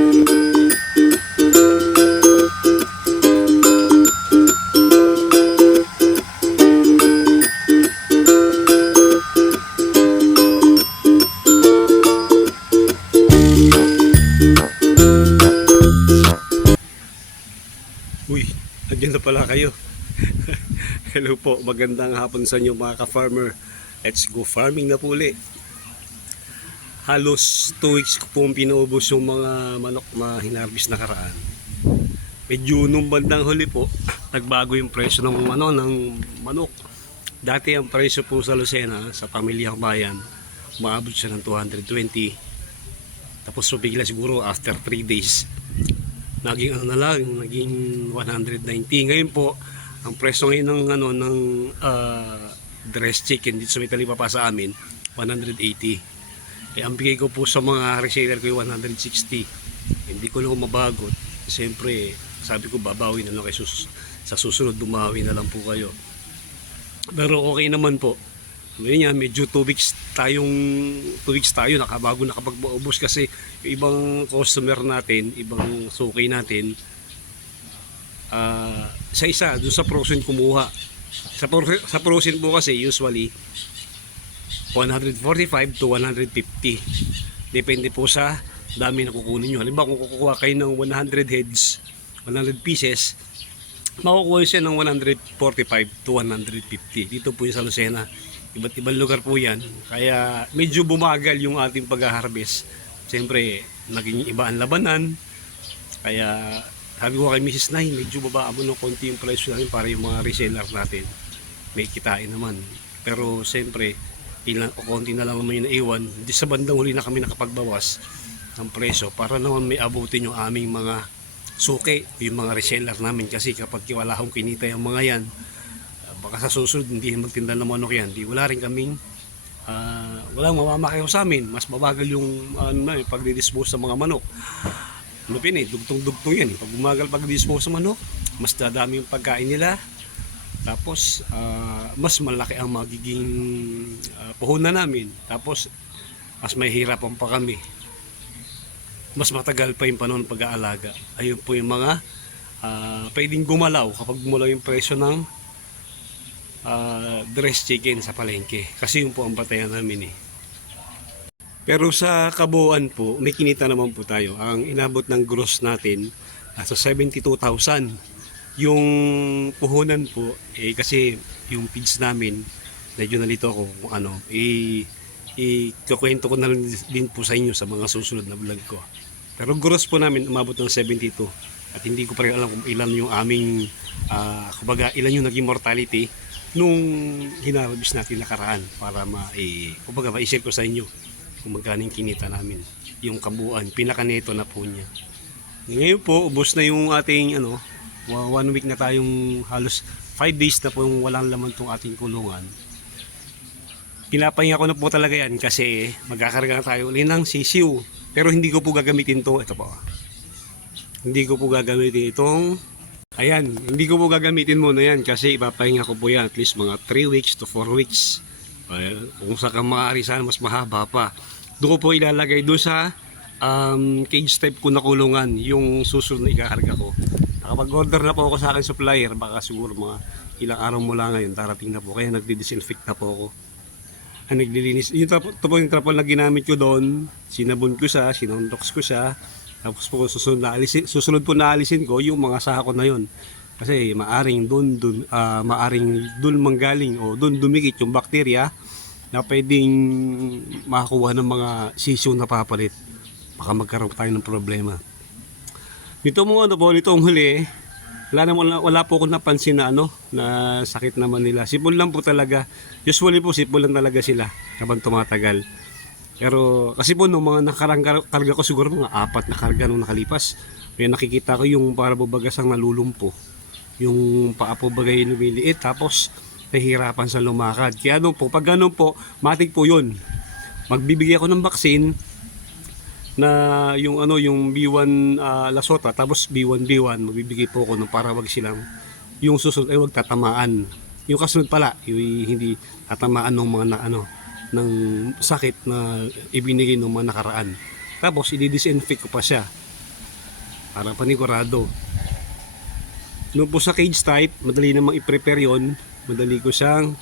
Uy, nandiyan na pala kayo. Hello po, magandang hapon sa inyo mga ka-farmer. Let's go farming na po ulit. Halos 2 weeks ko pong pinuubos yung mga manok na hinarvest na karaan. Medyo nung bandang huli po, nagbago yung presyo ng manok. Dati ang presyo po sa Lucena, sa Pamilyang Bayan, maabot siya ng 220. Tapos bigla siguro after 3 days, naging naging 190. Ngayon po, ang presyo ngayon ng dressed chicken dito sa may talipa pa sa amin, 180. Ang bigay ko po sa mga reseller ko yung 160. Hindi ko lang mabagot. Siyempre, sabi ko babawi na lang kayo sa susunod, dumawi na lang po kayo. Pero okay naman po. Ngayon yan, medyo 2 weeks tayo nakapag-ubos kasi yung ibang customer natin, ibang suki natin, sa isa doon sa frozen kumuha. Sa frozen po kasi usually 145 to 150, depende po sa dami na kukunin nyo. Halimbawa kung kukuha kayo ng 100 heads, 100 pieces, makukuha siya ng 145 to 150. Dito po yung sa Lucena, iba't ibang lugar po yan, kaya medyo bumagal yung ating pag-harvest. Siyempre naging iba ang labanan, kaya sabi ko kay Mrs. Nay, medyo babaan mo ng konti yung presyo namin para yung mga reseller natin may kitain naman. Pero siyempre konti na lang naman yung naiwan. Di sa bandang huli na kami nakapagbawas ng presyo para naman may abutin yung aming mga suki, yung mga reseller namin. Kasi kapag wala akong kinita yung mga yan, baka sa susunod hindi magtinda ng manok yan, di wala rin kaming walang mamamakayaw sa amin. Mas mabagal yung pagdidispose sa mga manok. Dugtong-dugtong yan. Pag bumagal pag-dispose sa manok, mas dadami yung pagkain nila. Tapos mas malaki ang magiging puhunan namin. Tapos mas may hirapan pa kami. Mas matagal pa yung panahon ng pag-aalaga. Ayun po yung mga pwedeng gumalaw kapag gumalaw yung presyo ng dressed chicken sa palengke. Kasi yun po ang batayan namin eh. Pero sa kabuuan po, may kinita naman po tayo. Ang inabot ng gross natin sa 72,000. Yung puhunan po, kasi yung feeds namin, medyo nalito ako kung ano, ikukwento ko na din po sa inyo sa mga susunod na vlog ko. Pero gross po namin umabot ng 72. At hindi ko pa rin alam kung ilan yung aming, ilan yung naging mortality nung hinarvest natin nakaraan para ma-share ko sa inyo kung magkano yung kinita namin, yung kabuuan, pinakaneto na po niya. Ngayon po, ubos na yung ating 1 week na tayong halos 5 days na po yung walang laman tong ating kulungan. Pinapahinga ko na po talaga yan kasi magkakarga na tayo ulit ng sisiw. Pero hindi ko po gagamitin to, ito po. Hindi ko po gagamitin itong, ayan, hindi ko po gagamitin muna yan kasi ipapahinga ko po yan at least mga 3 weeks to 4 weeks. Kung saka maaari sana mas mahaba pa. Doon ko po ilalagay doon sa cage type ko na kulungan yung susunod na ikakarga ko. Nakapag-order na po ako sa akin supplier, baka siguro mga ilang araw mula ngayon darating na po, kaya nagdi-disinfect na po ako. Naglilinis. Ito po yung trapal na ginamit ko doon, sinabon ko siya, sinondox ko siya, tapos po susunod po na alisin ko yung mga sako na yon. Kasi maaring doon manggaling o doon dumikit yung bakterya na pwedeng makakuha ng mga sisiw na papalit. Baka magkaroon tayo ng problema. Nito mo nitong huli, wala po akong napansin na sakit naman nila. Sipol lang po talaga. Usually po sipol lang talaga sila habang tumatagal. Pero kasi po nung mga nakarga ko siguro mga 4 na karga nung nakalipas, may nakikita ko yung para bubagasang nalulumpo. Yung paa po bagay lumiliit tapos nahihirapan sa lumakad. Kaya pag ganun po, matik po yun. Magbibigay ako ng vaccine na yung B1 Lasota tapos B1 magbibigay po ako para wag silang yung susunod ay wag tatamaan. Yung kasunod pala, yung hindi tatamaan ng mga ng sakit na ibinigay ng mga nakaraan. Tapos i-disinfect ko pa siya. para panigurado. Doon po sa cage type, madali namang i-prepare yon. Madali ko siyang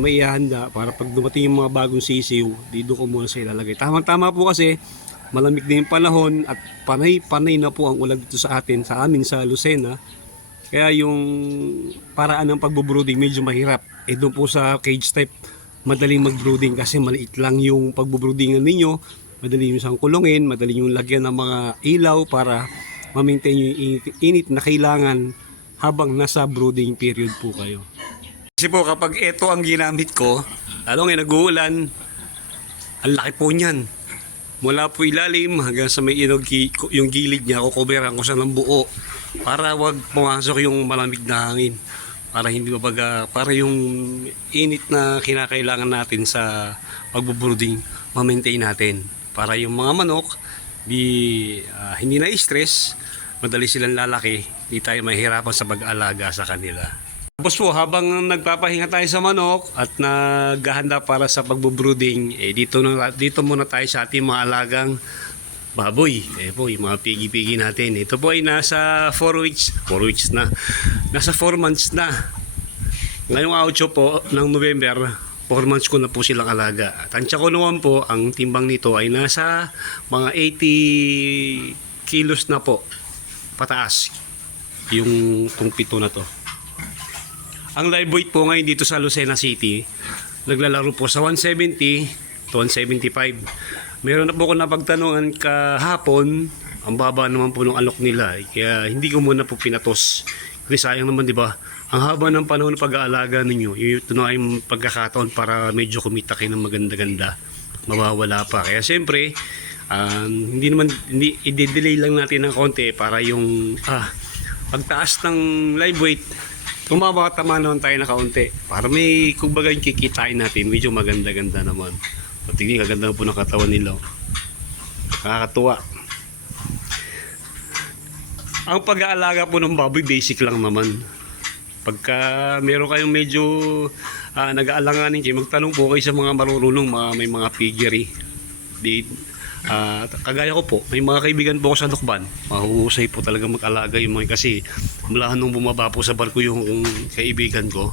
may ihanda para pag dumating yung mga bagong sisiw, dito ko muna siya ilalagay. Tama-tama po kasi malamig na yung panahon at panay na po ang ulan dito sa atin, sa amin sa Lucena. Kaya yung paraan ng pagbubrooding medyo mahirap. Doon po sa cage type, madaling magbrooding kasi maliit lang yung pagbubroodingan ninyo. Madali yung siyang kulungin, madali yung lagyan ng mga ilaw para ma-maintain yung init na kailangan habang nasa brooding period po kayo. Kasi po kapag ito ang ginamit ko, lalo ngayon nag-uulan, ang laki po niyan. Mula po ilalim hanggang sa may yung gilid niya, kukuberan ko siya ng buo para wag pumasok yung malamig na hangin. Para hindi mabaga, para yung init na kinakailangan natin sa pagbubrooding, ma-maintain natin. Para yung mga manok, hindi na-stress, madali silang lalaki, di tayo mahirapan sa pag-alaga sa kanila. Tapos po, habang nagpapahinga tayo sa manok at naghahanda para sa pagbubrooding, dito muna tayo sa ating mga alagang baboy. Po, yung mga pigi-pigi natin. Ito po ay nasa 4 weeks na. Nasa 4 months na. Ngayong 8 po ng November, 4 months ko na po silang alaga. At ang tiyak ko naman po, ang timbang nito ay nasa mga 80 kilos na po pataas yung pito na to. Ang live weight po ngayon dito sa Lucena City, naglalaro po sa 170 to 175. Meron na po ko napagtanungan kahapon, ang baba naman po ng alok nila. Kaya hindi ko muna po pinatos. Kasi sayang naman, di ba? Ang haba ng panahon ng pag-aalaga ninyo, ito na ay pagkakataon para medyo kumita kayo ng maganda-ganda. Mawawala pa. Kaya siyempre, hindi i-delay lang natin ng konti para yung pagtaas ng live weight, tama naman tayo na kaunti para may kumbaga yung kikitain natin medyo maganda-ganda naman. Tingnan, kaganda po ng katawan nila, nakakatuwa. Ang pag-aalaga po ng baboy basic lang naman. Pagka meron kayong medyo nag-aalanganin kayo, magtanong po kayo sa mga marunong, may mga piggery. Kagaya ko po, may mga kaibigan po ako sa Nukban, mahuhusay po talaga mag-alaga yung mga, kasi mula nung bumaba po sa barko yung kaibigan ko,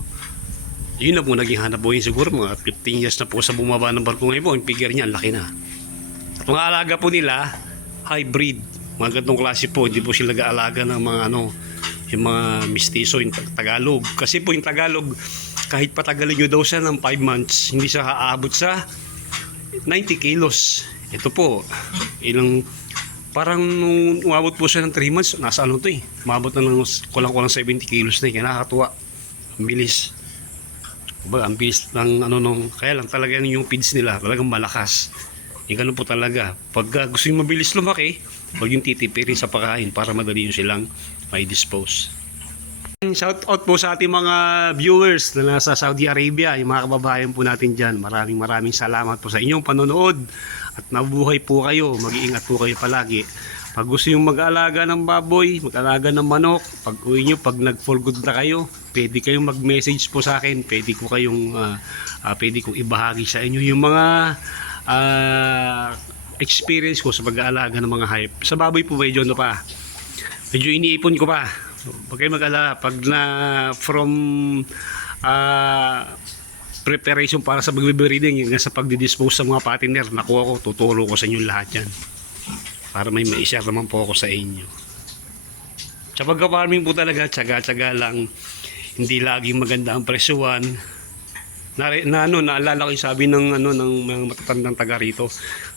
yun na po naging hanap po yun, siguro mga 15 years na po sa bumaba ng barko ngayon po, yung figure niya, laki na. At mga alaga po nila, hybrid, mga gantong klase po, hindi po sila nag-aalaga ng mga yung mga mistiso, yung Tagalog. Kasi po yung Tagalog, kahit patagalin nyo daw siya ng 5 months, hindi siya aabot sa 90 kilos. Ito po, parang nung umabot po siya ng 3 months, nasa umabot na ng kulang-kulang 70 kilos na, kaya nakakatuwa. Ang bilis. Ang bilis ng kaya lang talaga yung feeds nila, talagang malakas. Yung ganun po talaga. Pag gusto yung mabilis lumaki, huwag yung titipirin sa pagkain para madali yung silang may dispose. Shout out po sa ating mga viewers na nasa Saudi Arabia, yung mga kababayan po natin dyan. Maraming salamat po sa inyong panonood at nabuhay po kayo, mag-iingat po kayo palagi. Pag gusto yung mag-aalaga ng baboy, mag-aalaga ng manok, pag uwi nyo, pag nag-for good na kayo, pwede kayong mag-message po sa akin, pwede kong ibahagi sa inyo yung mga experience ko sa pag-aalaga ng mga hayop. Sa baboy po medyo medyo iniipon ko pa. Pag kayo mag-alala, pag from preparation para sa pag-breeding, hanggang sa pagdidispose sa mga partner, nakuha ko, tuturo ko sa inyo lahat yan. Para may ma-share naman po ako sa inyo. Sa pagka-farming po talaga, tsaga-tsaga lang. Hindi laging maganda ang presyuhan. Naalala ko yung sabi ng mga matatandang taga rito.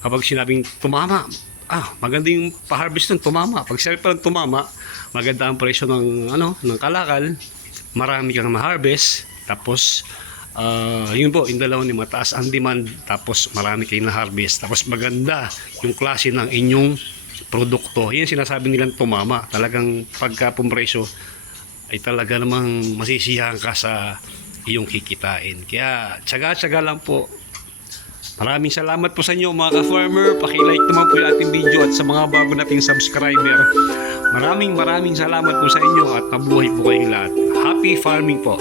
Kapag sinabing tumama, maganda yung pa-harvest ng tumama. Pag sabi pa ng tumama, maganda ang presyo ng kalakal, marami kang ma-harvest, tapos yun po, yung dalawa ni mataas ang demand, tapos marami kayong na-harvest, tapos maganda yung klase ng inyong produkto. Yan sinasabi nilang tumama. Talagang pagka presyo ay talaga namang masisiyahan ka sa iyong kikitain. Kaya tsaga-tsaga lang po. Maraming salamat po sa inyo mga ka-farmer. Paki-like naman po yung ating video, at sa mga bago nating subscriber, maraming salamat po sa inyo at mabuhay po kayong lahat. Happy farming po!